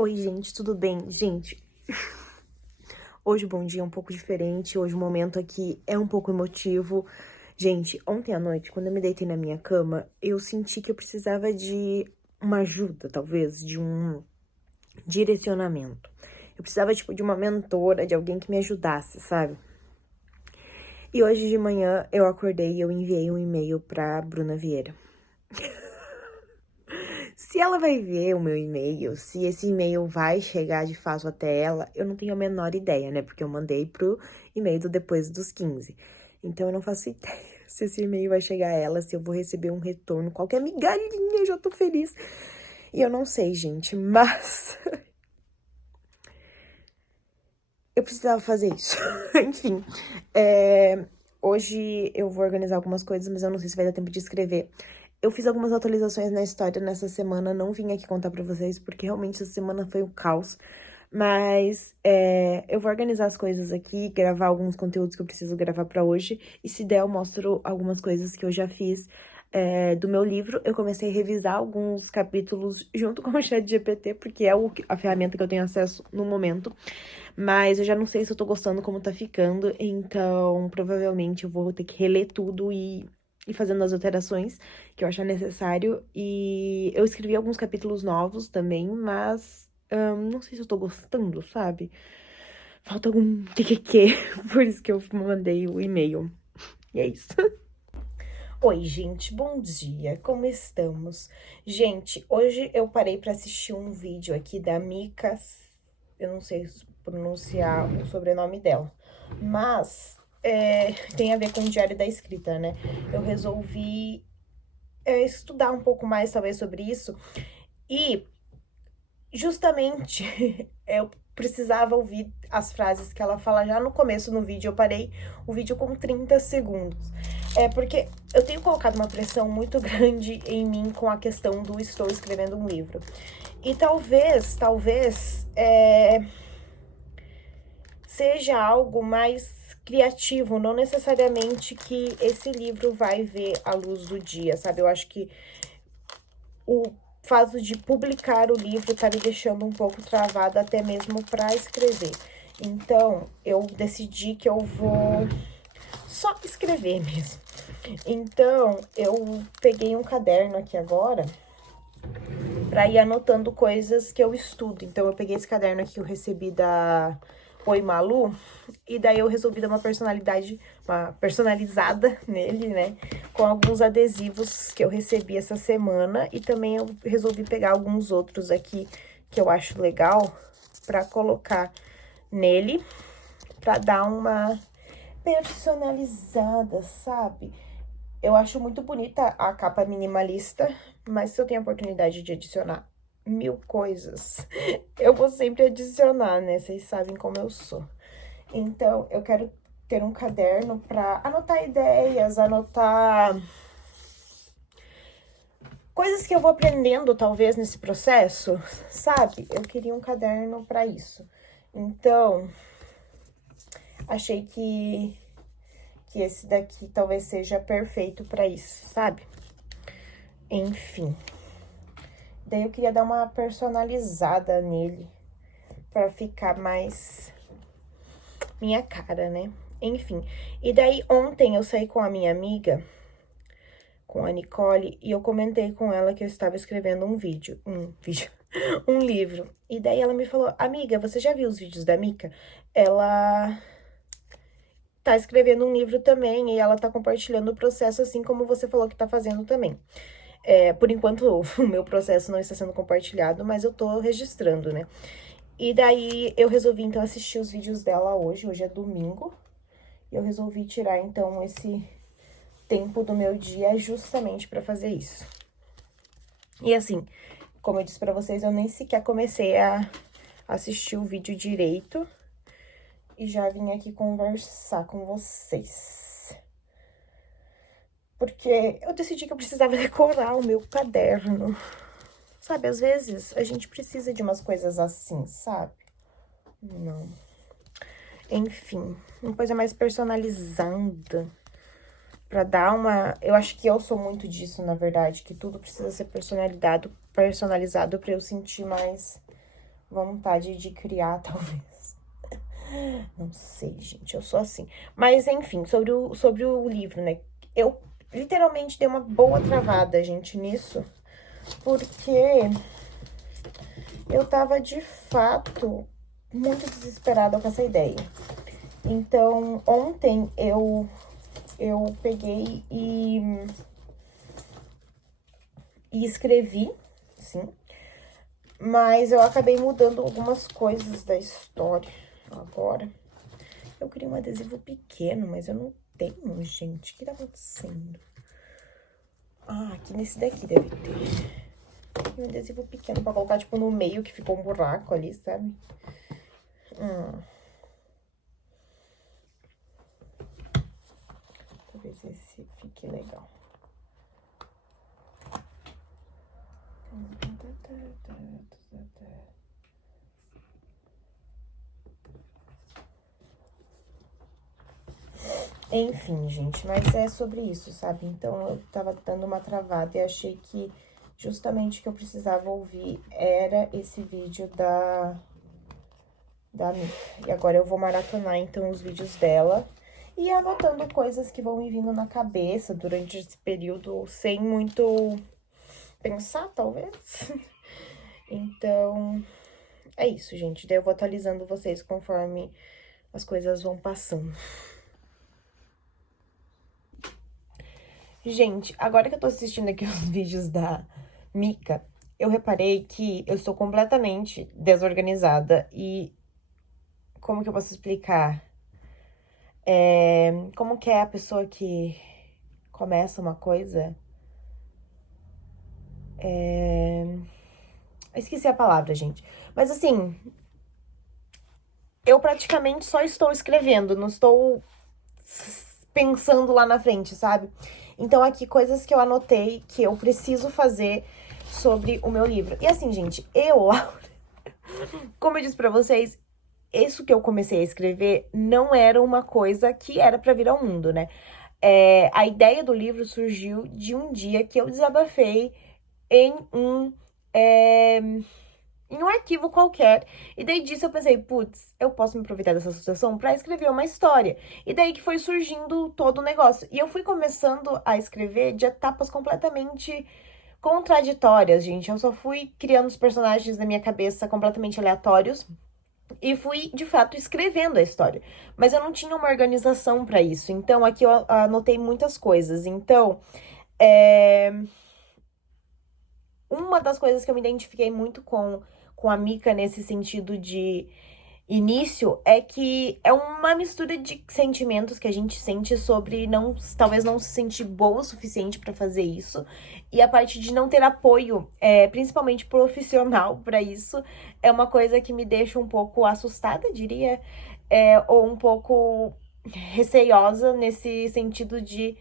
Oi, gente, tudo bem? Gente, hoje o bom dia é um pouco diferente, hoje o momento aqui é um pouco emotivo. Gente, ontem à noite, quando eu me deitei na minha cama, eu senti que eu precisava de uma ajuda, talvez, de um direcionamento. Eu precisava, tipo, de uma mentora, de alguém que me ajudasse, sabe? E hoje de manhã eu acordei e eu enviei um e-mail pra Bruna Vieira. Se ela vai ver o meu e-mail, se esse e-mail vai chegar de fato até ela, eu não tenho a menor ideia, né? Porque eu mandei pro e-mail do depois dos 15. Então eu não faço ideia se esse e-mail vai chegar a ela, se eu vou receber um retorno, qualquer migalhinha, eu já tô feliz. E eu não sei, gente, mas eu precisava fazer isso. Enfim, hoje eu vou organizar algumas coisas, mas eu não sei se vai dar tempo de escrever. Eu fiz algumas atualizações na história nessa semana, não vim aqui contar pra vocês, porque realmente essa semana foi um caos. Mas eu vou organizar as coisas aqui, gravar alguns conteúdos que eu preciso gravar pra hoje. E se der, eu mostro algumas coisas que eu já fiz do meu livro. Eu comecei a revisar alguns capítulos junto com o ChatGPT, porque é a ferramenta que eu tenho acesso no momento. Mas eu já não sei se eu tô gostando como tá ficando, então provavelmente eu vou ter que reler tudo e fazendo as alterações que eu achar necessário. E eu escrevi alguns capítulos novos também, mas não sei se eu tô gostando, sabe? Falta algum QQQ, por isso que eu mandei o e-mail. E é isso. Oi, gente, bom dia, como estamos? Gente, hoje eu parei pra assistir um vídeo aqui da Mika, eu não sei pronunciar o sobrenome dela, mas tem a ver com o Diário da Escrita, né? Eu resolvi estudar um pouco mais, talvez, sobre isso, e justamente eu precisava ouvir as frases que ela fala já no começo no vídeo. Eu parei o vídeo com 30 segundos. Porque eu tenho colocado uma pressão muito grande em mim com a questão do estou escrevendo um livro. E talvez, seja algo mais criativo, não necessariamente que esse livro vai ver a luz do dia, sabe? Eu acho que o fato de publicar o livro tá me deixando um pouco travada até mesmo para escrever. Então, eu decidi que eu vou só escrever mesmo. Então, eu peguei um caderno aqui agora para ir anotando coisas que eu estudo. Então, eu peguei esse caderno aqui que eu recebi da Oi Malu, e daí eu resolvi dar uma personalizada nele, né? Com alguns adesivos que eu recebi essa semana, e também eu resolvi pegar alguns outros aqui que eu acho legal pra colocar nele, pra dar uma personalizada, sabe? Eu acho muito bonita a capa minimalista, mas se eu tenho a oportunidade de adicionar 1000 coisas, eu vou sempre adicionar, né? Vocês sabem como eu sou. Então, eu quero ter um caderno para anotar ideias, anotar coisas que eu vou aprendendo, talvez, nesse processo, sabe? Eu queria um caderno para isso. Então, achei que esse daqui talvez seja perfeito para isso, sabe? Enfim. Daí eu queria dar uma personalizada nele para ficar mais minha cara, né? Enfim. E daí ontem eu saí com a minha amiga, com a Nicole, e eu comentei com ela que eu estava escrevendo um livro. E daí ela me falou: amiga, você já viu os vídeos da Mica? Ela tá escrevendo um livro também e ela tá compartilhando o processo assim como você falou que tá fazendo também. Por enquanto, o meu processo não está sendo compartilhado, mas eu tô registrando, né? E daí eu resolvi, então, assistir os vídeos dela hoje é domingo. E eu resolvi tirar, então, esse tempo do meu dia justamente pra fazer isso. E assim, como eu disse pra vocês, eu nem sequer comecei a assistir o vídeo direito. E já vim aqui conversar com vocês. Porque eu decidi que eu precisava decorar o meu caderno. Sabe, às vezes a gente precisa de umas coisas assim, sabe? Não. Enfim, uma coisa mais personalizada. Pra dar uma... Eu acho que eu sou muito disso, na verdade, que tudo precisa ser personalizado pra eu sentir mais vontade de criar, talvez. Não sei, gente, eu sou assim. Mas, enfim, sobre o livro, né? Eu literalmente dei uma boa travada, gente, nisso. Porque eu tava, de fato, muito desesperada com essa ideia. Então, ontem eu peguei e escrevi, sim. Mas eu acabei mudando algumas coisas da história agora. Eu queria um adesivo pequeno, mas eu não tenho, gente. O que tá acontecendo? Ah, aqui nesse daqui deve ter. Um adesivo pequeno pra colocar, tipo, no meio, que ficou um buraco ali, sabe? Talvez esse fique legal. Enfim, gente, mas é sobre isso, sabe? Então, eu tava dando uma travada e achei que justamente o que eu precisava ouvir era esse vídeo da Mika. E agora eu vou maratonar, então, os vídeos dela e anotando coisas que vão me vindo na cabeça durante esse período, sem muito pensar, talvez. Então, é isso, gente. Daí eu vou atualizando vocês conforme as coisas vão passando. Gente, agora que eu tô assistindo aqui os vídeos da Mika, eu reparei que eu sou completamente desorganizada e... Como que eu posso explicar? Como que é a pessoa que começa uma coisa? Eu esqueci a palavra, gente. Mas assim, eu praticamente só estou escrevendo, não estou pensando lá na frente, sabe? Então, aqui, coisas que eu anotei que eu preciso fazer sobre o meu livro. E assim, gente, Laura, como eu disse pra vocês, isso que eu comecei a escrever não era uma coisa que era pra vir ao mundo, né? A ideia do livro surgiu de um dia que eu desabafei em em um arquivo qualquer. E daí disso eu pensei, putz, eu posso me aproveitar dessa situação pra escrever uma história. E daí que foi surgindo todo o negócio. E eu fui começando a escrever de etapas completamente contraditórias, gente. Eu só fui criando os personagens na minha cabeça completamente aleatórios. E fui, de fato, escrevendo a história. Mas eu não tinha uma organização pra isso. Então, aqui eu anotei muitas coisas. Então, uma das coisas que eu me identifiquei muito com a Mika nesse sentido de início é que é uma mistura de sentimentos que a gente sente sobre não, talvez não se sentir boa o suficiente pra fazer isso, e a parte de não ter apoio, principalmente profissional pra isso, é uma coisa que me deixa um pouco assustada, diria, ou um pouco receiosa nesse sentido de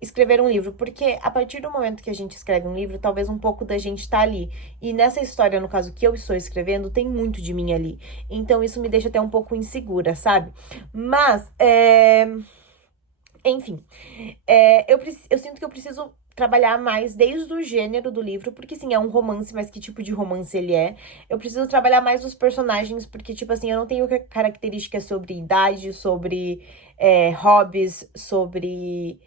escrever um livro, porque a partir do momento que a gente escreve um livro, talvez um pouco da gente tá ali. E nessa história, no caso que eu estou escrevendo, tem muito de mim ali. Então isso me deixa até um pouco insegura, sabe? Mas, enfim, eu sinto que eu preciso trabalhar mais desde o gênero do livro, porque sim, é um romance, mas que tipo de romance ele é? Eu preciso trabalhar mais os personagens, porque, tipo assim, eu não tenho características sobre idade, sobre hobbies, sobre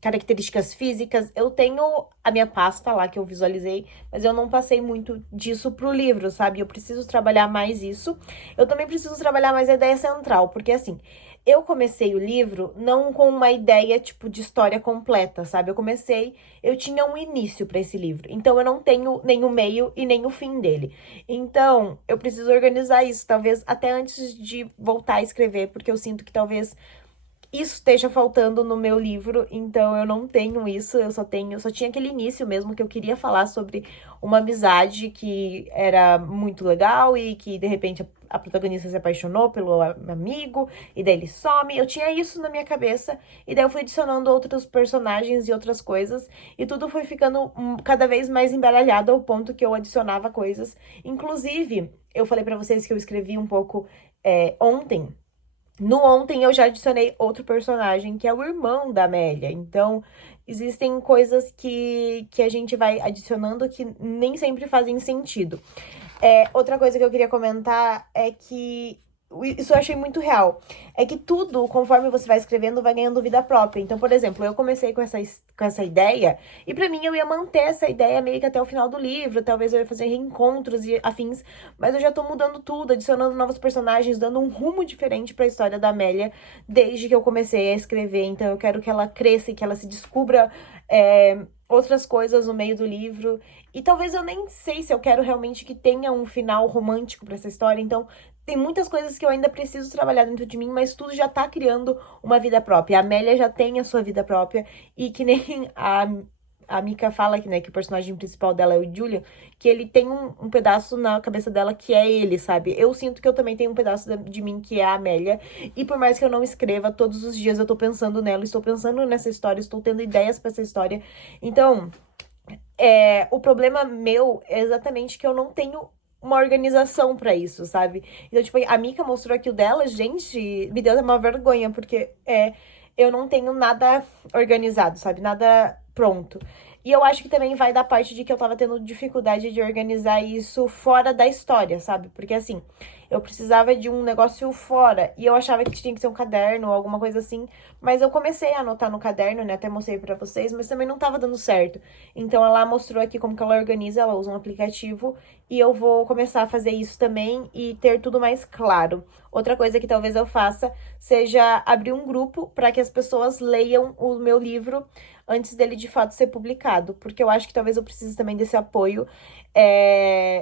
características físicas. Eu tenho a minha pasta lá que eu visualizei, mas eu não passei muito disso pro livro, sabe? Eu preciso trabalhar mais isso. Eu também preciso trabalhar mais a ideia central, porque assim, eu comecei o livro não com uma ideia, tipo, de história completa, sabe? Eu tinha um início pra esse livro, então eu não tenho nem o meio e nem o fim dele. Então, eu preciso organizar isso, talvez até antes de voltar a escrever, porque eu sinto que talvez isso esteja faltando no meu livro, então eu não tenho isso, eu só tinha aquele início mesmo que eu queria falar sobre uma amizade que era muito legal e que de repente a protagonista se apaixonou pelo amigo e daí ele some. Eu tinha isso na minha cabeça e daí eu fui adicionando outros personagens e outras coisas e tudo foi ficando cada vez mais embaralhado ao ponto que eu adicionava coisas. Inclusive, eu falei pra vocês que eu escrevi um pouco ontem. No ontem eu já adicionei outro personagem, que é o irmão da Amélia. Então, existem coisas que a gente vai adicionando que nem sempre fazem sentido. Outra coisa que eu queria comentar é que isso eu achei muito real. É que tudo, conforme você vai escrevendo, vai ganhando vida própria. Então, por exemplo, eu comecei com essa ideia, e pra mim eu ia manter essa ideia meio que até o final do livro. Talvez eu ia fazer reencontros e afins, mas eu já tô mudando tudo, adicionando novos personagens, dando um rumo diferente pra história da Amélia desde que eu comecei a escrever. Então, eu quero que ela cresça e que ela se descubra outras coisas no meio do livro. E talvez eu nem sei se eu quero realmente que tenha um final romântico pra essa história. Então, tem muitas coisas que eu ainda preciso trabalhar dentro de mim, mas tudo já tá criando uma vida própria. A Amélia já tem a sua vida própria, e que nem a Mika fala que, né, que o personagem principal dela é o Julian, que ele tem um pedaço na cabeça dela que é ele, sabe? Eu sinto que eu também tenho um pedaço de mim que é a Amélia, e por mais que eu não escreva, todos os dias eu tô pensando nela, estou pensando nessa história, estou tendo ideias pra essa história. Então, o problema meu é exatamente que eu não tenho uma organização pra isso, sabe? Então, tipo, a Mika mostrou aqui o dela, gente, me deu uma vergonha, porque eu não tenho nada organizado, sabe? Nada pronto. E eu acho que também vai da parte de que eu tava tendo dificuldade de organizar isso fora da história, sabe? Porque assim, eu precisava de um negócio fora, e eu achava que tinha que ser um caderno ou alguma coisa assim, mas eu comecei a anotar no caderno, né? Até mostrei pra vocês, mas também não tava dando certo. Então ela mostrou aqui como que ela organiza, ela usa um aplicativo, e eu vou começar a fazer isso também e ter tudo mais claro. Outra coisa que talvez eu faça seja abrir um grupo para que as pessoas leiam o meu livro antes dele de fato ser publicado, porque eu acho que talvez eu precise também desse apoio.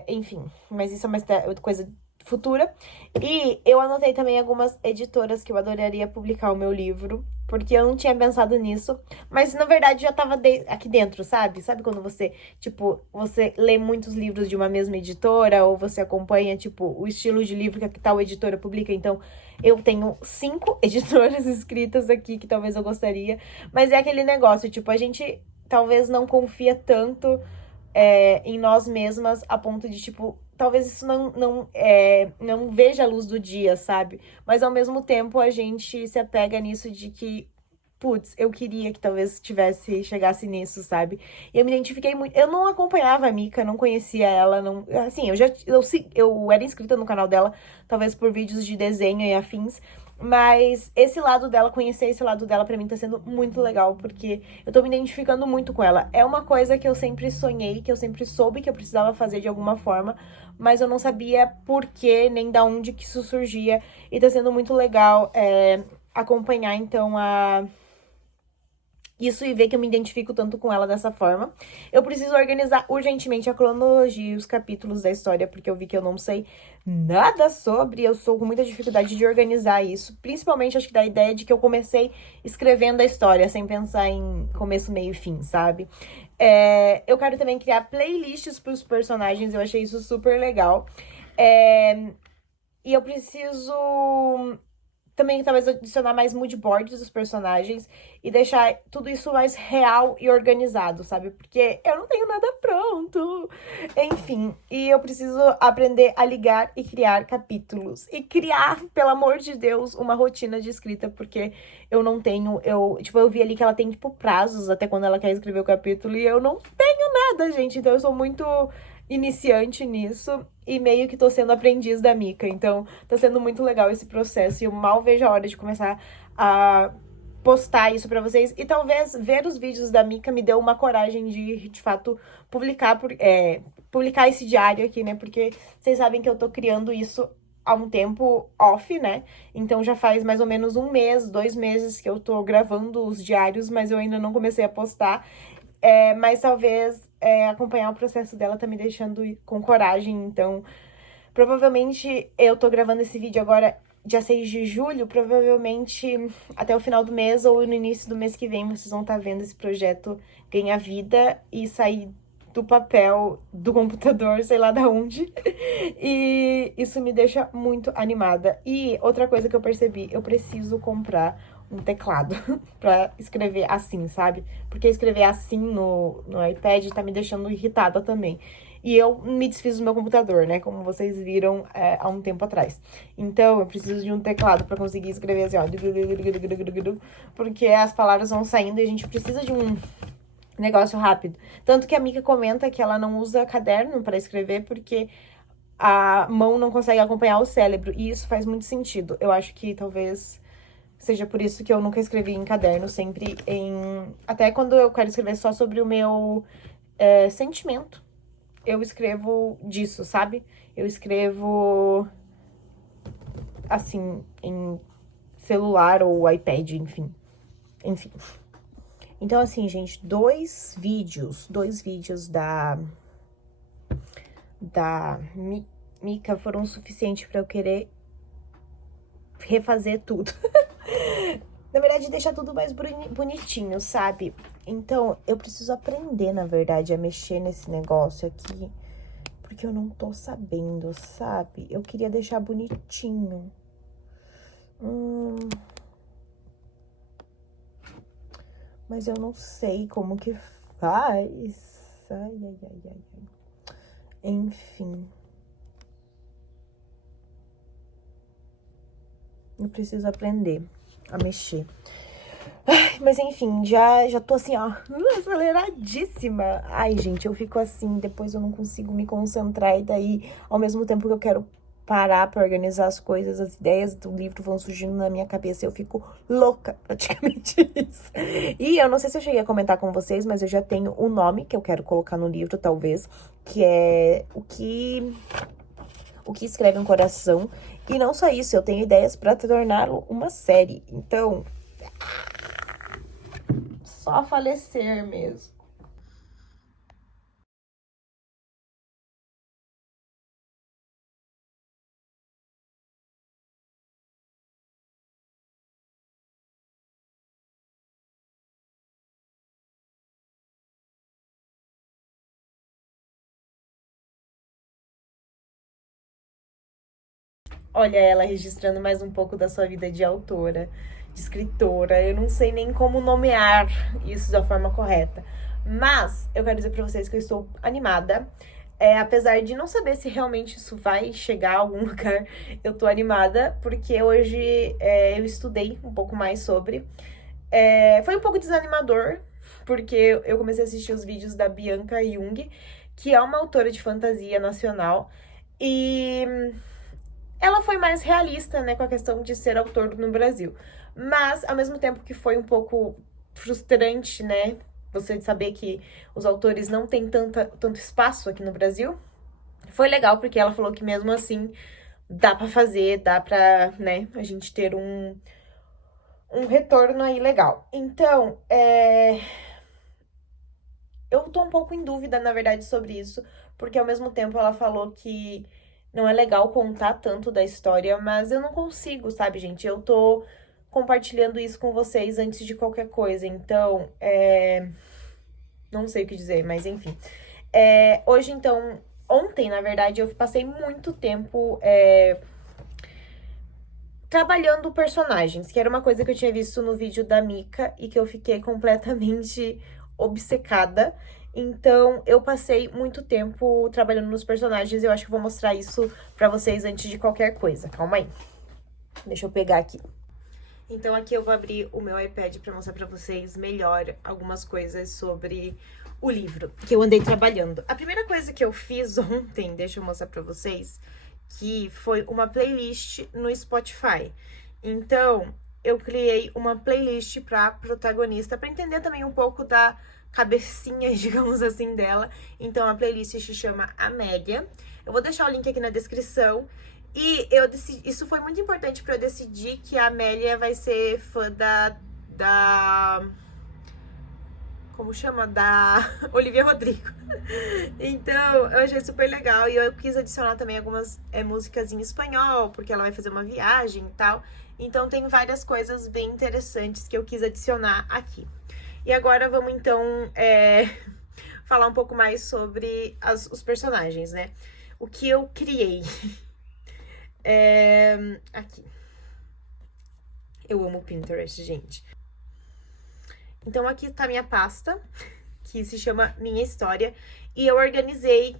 Enfim, mas isso é uma coisa futura. E eu anotei também algumas editoras que eu adoraria publicar o meu livro, porque eu não tinha pensado nisso, mas na verdade já tava aqui dentro, sabe? Sabe quando você, tipo, você lê muitos livros de uma mesma editora, ou você acompanha, tipo, o estilo de livro que tal editora publica? Então, eu tenho 5 editoras escritas aqui que talvez eu gostaria, mas é aquele negócio, tipo, a gente talvez não confia tanto em nós mesmas a ponto de, tipo, talvez isso não veja a luz do dia, sabe? Mas ao mesmo tempo a gente se apega nisso de que, putz, eu queria que talvez chegasse nisso, sabe? E eu me identifiquei muito. Eu não acompanhava a Mika, não conhecia ela, não. Assim, eu era inscrita no canal dela, talvez por vídeos de desenho e afins. Mas esse lado dela, conhecer esse lado dela, pra mim tá sendo muito legal, porque eu tô me identificando muito com ela. É uma coisa que eu sempre sonhei, que eu sempre soube que eu precisava fazer de alguma forma, mas eu não sabia por quê, nem da onde que isso surgia. E tá sendo muito legal acompanhar, então, isso e ver que eu me identifico tanto com ela dessa forma. Eu preciso organizar urgentemente a cronologia e os capítulos da história, porque eu vi que eu não sei nada sobre, eu sou com muita dificuldade de organizar isso. Principalmente, acho que da ideia de que eu comecei escrevendo a história, sem pensar em começo, meio e fim, sabe? Eu quero também criar playlists pros personagens, eu achei isso super legal. E eu preciso também talvez adicionar mais mood boards dos personagens e deixar tudo isso mais real e organizado, sabe? Porque eu não tenho nada pronto. Enfim, e eu preciso aprender a ligar e criar capítulos. E criar, pelo amor de Deus, uma rotina de escrita, porque eu não tenho, eu vi ali que ela tem, tipo, prazos até quando ela quer escrever o capítulo, e eu não tenho nada, gente. Então eu sou muito iniciante nisso e meio que tô sendo aprendiz da Mika. Então, tá sendo muito legal esse processo e eu mal vejo a hora de começar a postar isso pra vocês. E talvez ver os vídeos da Mika me deu uma coragem de fato, publicar esse diário aqui, né? Porque vocês sabem que eu tô criando isso há um tempo off, né? Então já faz mais ou menos 1 mês, 2 meses que eu tô gravando os diários, mas eu ainda não comecei a postar. Mas talvez acompanhar o processo dela tá me deixando com coragem. Então, provavelmente eu tô gravando esse vídeo agora, dia 6 de julho. Provavelmente até o final do mês ou no início do mês que vem vocês vão estar vendo esse projeto ganhar vida e sair do papel, do computador, sei lá da onde. E isso me deixa muito animada. E outra coisa que eu percebi, eu preciso comprar um teclado pra escrever assim, sabe? Porque escrever assim no iPad tá me deixando irritada também. E eu me desfiz do meu computador, né? Como vocês viram há um tempo atrás. Então, eu preciso de um teclado pra conseguir escrever assim, ó. Porque as palavras vão saindo e a gente precisa de um negócio rápido. Tanto que a Mika comenta que ela não usa caderno pra escrever, porque a mão não consegue acompanhar o cérebro. E isso faz muito sentido. Eu acho que talvez seja por isso que eu nunca escrevi em caderno, sempre em... Até quando eu quero escrever só sobre o meu sentimento, eu escrevo disso, sabe? Eu escrevo, assim, em celular ou iPad, enfim. Enfim. Então, assim, gente, dois vídeos da Mica foram o suficiente pra eu querer refazer tudo. Na verdade, deixar tudo mais bonitinho, sabe? Então, eu preciso aprender, na verdade, a mexer nesse negócio aqui, porque eu não tô sabendo, sabe? Eu queria deixar bonitinho. Mas eu não sei como que faz. Ai, ai, ai, ai, ai. Enfim. Eu preciso aprender a mexer. Mas enfim, já tô assim, ó, aceleradíssima. Ai, gente, eu fico assim, depois eu não consigo me concentrar. E daí, ao mesmo tempo que eu quero parar pra organizar as coisas, as ideias do livro vão surgindo na minha cabeça. Eu fico louca, praticamente isso. E eu não sei se eu cheguei a comentar com vocês, mas eu já tenho o nome que eu quero colocar no livro, talvez, que é o que escreve um coração. E não só isso, eu tenho ideias pra torná-lo uma série. Então, só falecer mesmo. Olha ela registrando mais um pouco da sua vida de autora, de escritora. Eu não sei nem como nomear isso da forma correta. Mas eu quero dizer pra vocês que eu estou animada. Apesar de não saber se realmente isso vai chegar a algum lugar, eu tô animada, porque hoje eu estudei um pouco mais sobre. Foi um pouco desanimador, porque eu comecei a assistir os vídeos da Bianca Jung, que é uma autora de fantasia nacional, e ela foi mais realista, né, com a questão de ser autor no Brasil. Mas, ao mesmo tempo que foi um pouco frustrante, né, você saber que os autores não têm tanto espaço aqui no Brasil, foi legal, porque ela falou que mesmo assim dá pra fazer, dá pra, né, a gente ter um retorno aí legal. Então, eu tô um pouco em dúvida, na verdade, sobre isso, porque ao mesmo tempo ela falou que não é legal contar tanto da história, mas eu não consigo, sabe, gente? Eu tô compartilhando isso com vocês antes de qualquer coisa, então, não sei o que dizer, mas enfim. Hoje, então, ontem, na verdade, eu passei muito tempo trabalhando personagens, que era uma coisa que eu tinha visto no vídeo da Mika e que eu fiquei completamente obcecada. Então, eu passei muito tempo trabalhando nos personagens e eu acho que eu vou mostrar isso pra vocês antes de qualquer coisa. Calma aí. Deixa eu pegar aqui. Então, aqui eu vou abrir o meu iPad pra mostrar pra vocês melhor algumas coisas sobre o livro que eu andei trabalhando. A primeira coisa que eu fiz ontem, deixa eu mostrar pra vocês, que foi uma playlist no Spotify. Então, eu criei uma playlist pra protagonista, pra entender também um pouco da cabecinha, digamos assim, dela. Então, a playlist se chama Amélia. Eu vou deixar o link aqui na descrição. E eu decidi, isso foi muito importante pra eu decidir que a Amélia vai ser fã da como chama? Da Olivia Rodrigo. Então, eu achei super legal. E eu quis adicionar também algumas músicas em espanhol, porque ela vai fazer uma viagem e tal. Então, tem várias coisas bem interessantes que eu quis adicionar aqui. E agora vamos, então, falar um pouco mais sobre os personagens, né? O que eu criei. Aqui. Eu amo Pinterest, gente. Então, aqui tá minha pasta, que se chama Minha História. E eu organizei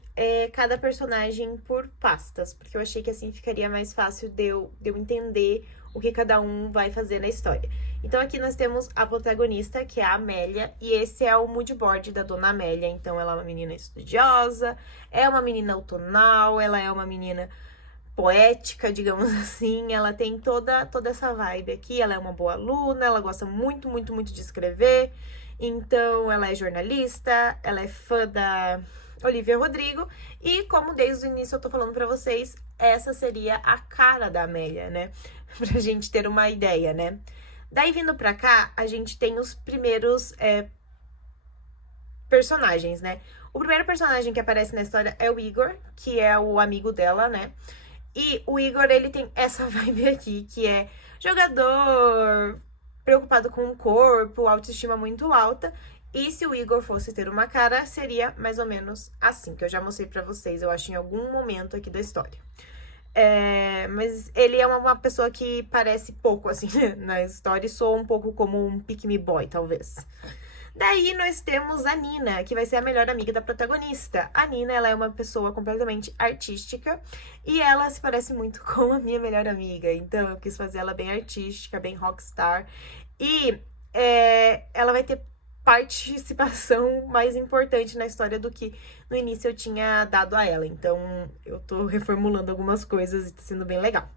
cada personagem por pastas, porque eu achei que assim ficaria mais fácil de eu entender o que cada um vai fazer na história. Então aqui nós temos a protagonista, que é a Amélia, e esse é o mood board da Dona Amélia. Então ela é uma menina estudiosa, é uma menina outonal, ela é uma menina poética, digamos assim. Ela tem toda essa vibe aqui, ela é uma boa aluna, ela gosta muito, muito, muito de escrever. Então ela é jornalista, ela é fã da Olivia Rodrigo, e como desde o início eu tô falando pra vocês, essa seria a cara da Amélia, né? Pra gente ter uma ideia, né? Daí, vindo pra cá, a gente tem os primeiros personagens, né? O primeiro personagem que aparece na história é o Igor, que é o amigo dela, né? E o Igor, ele tem essa vibe aqui, que é jogador, preocupado com o corpo, autoestima muito alta. E se o Igor fosse ter uma cara, seria mais ou menos assim, que eu já mostrei pra vocês, eu acho, em algum momento aqui da história. Mas ele é uma pessoa que parece pouco, assim, na história, e soa um pouco como um pick-me boy, talvez. Daí nós temos a Nina, que vai ser a melhor amiga da protagonista. A Nina, ela é uma pessoa completamente artística e ela se parece muito com a minha melhor amiga. Então eu quis fazer ela bem artística, bem rockstar. E ela vai ter participação mais importante na história do que no início eu tinha dado a ela. Então eu tô reformulando algumas coisas e tá sendo bem legal.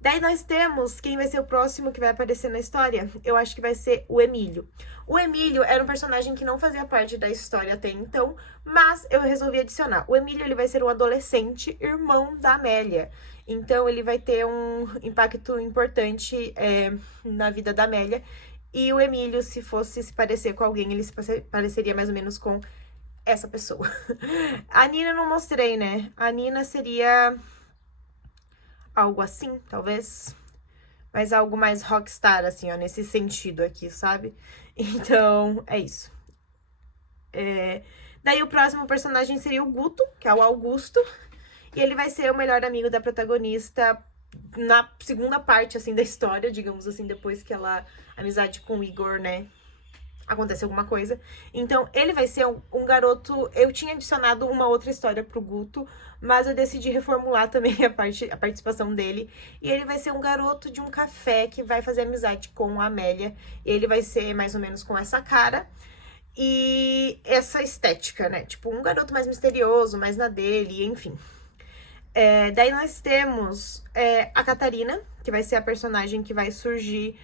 Daí nós temos quem vai ser o próximo que vai aparecer na história. Eu acho que vai ser o Emílio. O Emílio era um personagem que não fazia parte da história até então, mas eu resolvi adicionar. O Emílio, ele vai ser um adolescente irmão da Amélia. Então ele vai ter um impacto importante na vida da Amélia. E o Emílio, se fosse se parecer com alguém, ele se pareceria mais ou menos com essa pessoa. A Nina eu não mostrei, né? A Nina seria algo assim, talvez. Mas algo mais rockstar, assim, ó, nesse sentido aqui, sabe? Então, é isso. Daí o próximo personagem seria o Guto, que é o Augusto. E ele vai ser o melhor amigo da protagonista na segunda parte, assim, da história, digamos assim, depois que ela... amizade com o Igor, né? Acontece alguma coisa. Então, ele vai ser um garoto... Eu tinha adicionado uma outra história pro Guto, mas eu decidi reformular também a participação dele. E ele vai ser um garoto de um café que vai fazer amizade com a Amélia. Ele vai ser mais ou menos com essa cara e essa estética, né? Tipo, um garoto mais misterioso, mais na dele, enfim. Daí nós temos a Catarina, que vai ser a personagem que vai surgir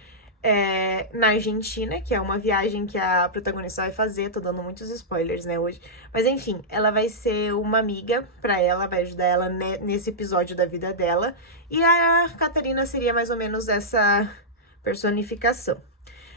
na Argentina, que é uma viagem que a protagonista vai fazer. Tô dando muitos spoilers, né, hoje. Mas enfim, ela vai ser uma amiga pra ela, vai ajudar ela nesse episódio da vida dela. E a Catarina seria mais ou menos essa personificação.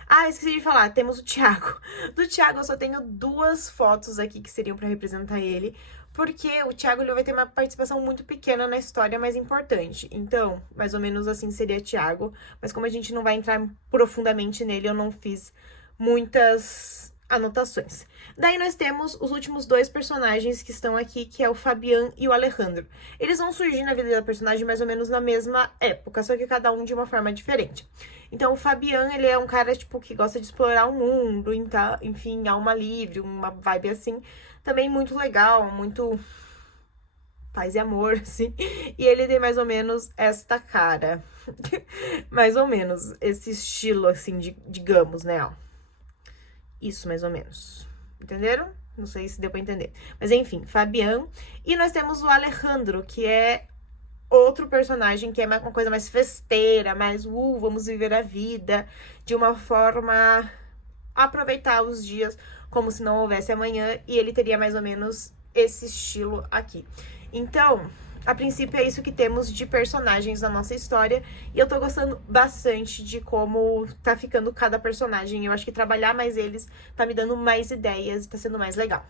Ah, esqueci de falar, temos o Thiago. Do Thiago eu só tenho 2 fotos aqui que seriam pra representar ele, porque o Thiago, ele vai ter uma participação muito pequena na história, mas importante. Então, mais ou menos assim seria Thiago, mas como a gente não vai entrar profundamente nele, eu não fiz muitas anotações. Daí nós temos os últimos 2 personagens que estão aqui, que é o Fabian e o Alejandro. Eles vão surgir na vida da personagem mais ou menos na mesma época, só que cada um de uma forma diferente. Então, o Fabian, ele é um cara, tipo, que gosta de explorar o mundo, enfim, alma livre, uma vibe assim, também muito legal, muito paz e amor, assim. E ele tem mais ou menos esta cara, mais ou menos, esse estilo, assim, digamos, né, ó. Isso, mais ou menos. Entenderam? Não sei se deu pra entender. Mas, enfim, Fabian. E nós temos o Alejandro, que é outro personagem que é uma coisa mais festeira, mais, vamos viver a vida de uma forma... aproveitar os dias como se não houvesse amanhã. E ele teria mais ou menos esse estilo aqui. Então... a princípio é isso que temos de personagens na nossa história, e eu tô gostando bastante de como tá ficando cada personagem. Eu acho que trabalhar mais eles tá me dando mais ideias e tá sendo mais legal.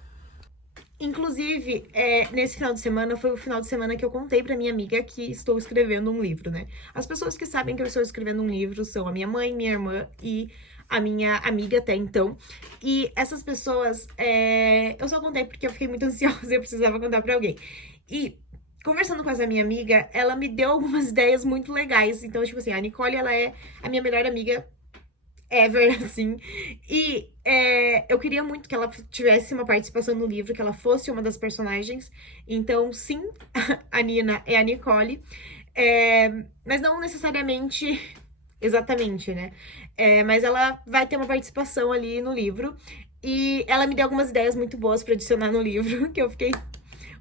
Inclusive, nesse final de semana, foi o final de semana que eu contei pra minha amiga que estou escrevendo um livro, né? As pessoas que sabem que eu estou escrevendo um livro são a minha mãe, minha irmã e a minha amiga até então. E essas pessoas, eu só contei porque eu fiquei muito ansiosa e eu precisava contar pra alguém. E... conversando com essa minha amiga, ela me deu algumas ideias muito legais. Então, tipo assim, a Nicole, ela é a minha melhor amiga ever, assim. E eu queria muito que ela tivesse uma participação no livro, que ela fosse uma das personagens. Então, sim, a Nina é a Nicole. Mas não necessariamente exatamente, né? Mas ela vai ter uma participação ali no livro. E ela me deu algumas ideias muito boas pra adicionar no livro, que eu fiquei,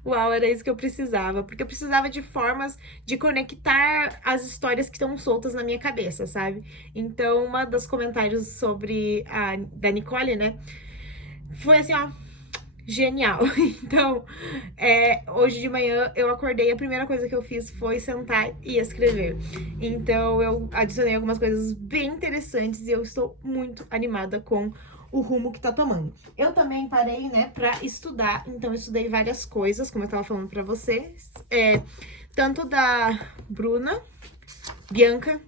uau, era isso que eu precisava. Porque eu precisava de formas de conectar as histórias que estão soltas na minha cabeça, sabe? Então, uma dos comentários sobre a da Nicole, né? Foi assim, ó, genial. Então, hoje de manhã eu acordei, a primeira coisa que eu fiz foi sentar e escrever. Então, eu adicionei algumas coisas bem interessantes e eu estou muito animada com o rumo que tá tomando. Eu também parei, né, pra estudar, então eu estudei várias coisas, como eu tava falando pra vocês, tanto da Bianca,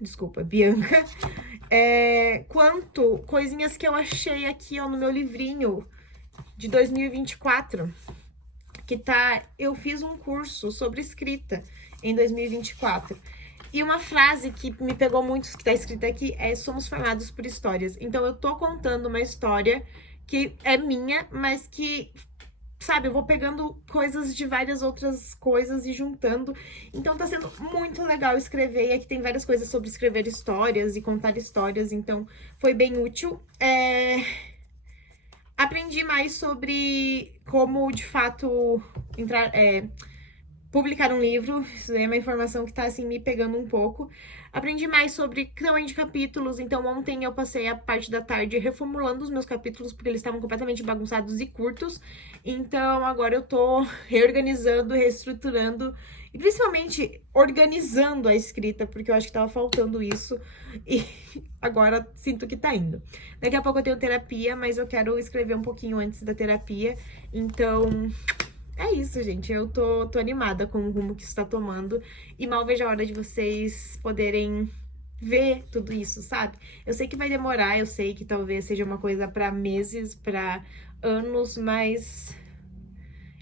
quanto coisinhas que eu achei aqui, ó, no meu livrinho de 2024, que tá, eu fiz um curso sobre escrita em 2024. E uma frase que me pegou muito, que tá escrita aqui, é: somos formados por histórias. Então eu tô contando uma história que é minha, mas que, sabe, eu vou pegando coisas de várias outras coisas e juntando. Então tá sendo muito legal escrever. E aqui tem várias coisas sobre escrever histórias e contar histórias, então foi bem útil. Aprendi mais sobre como, de fato, publicar um livro. Isso é uma informação que tá, assim, me pegando um pouco. Aprendi mais sobre criação de capítulos. Então, ontem eu passei a parte da tarde reformulando os meus capítulos, porque eles estavam completamente bagunçados e curtos. Então, agora eu tô reorganizando, reestruturando e principalmente organizando a escrita, porque eu acho que tava faltando isso. E agora sinto que tá indo. Daqui a pouco eu tenho terapia, mas eu quero escrever um pouquinho antes da terapia. Então, é isso, gente. Eu tô animada com o rumo que isso tá tomando. E mal vejo a hora de vocês poderem ver tudo isso, sabe? Eu sei que vai demorar, eu sei que talvez seja uma coisa pra meses, pra anos, mas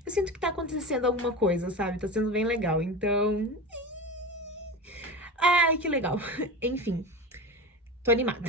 eu sinto que tá acontecendo alguma coisa, sabe? Tá sendo bem legal. Então, ai, que legal. Enfim, tô animada.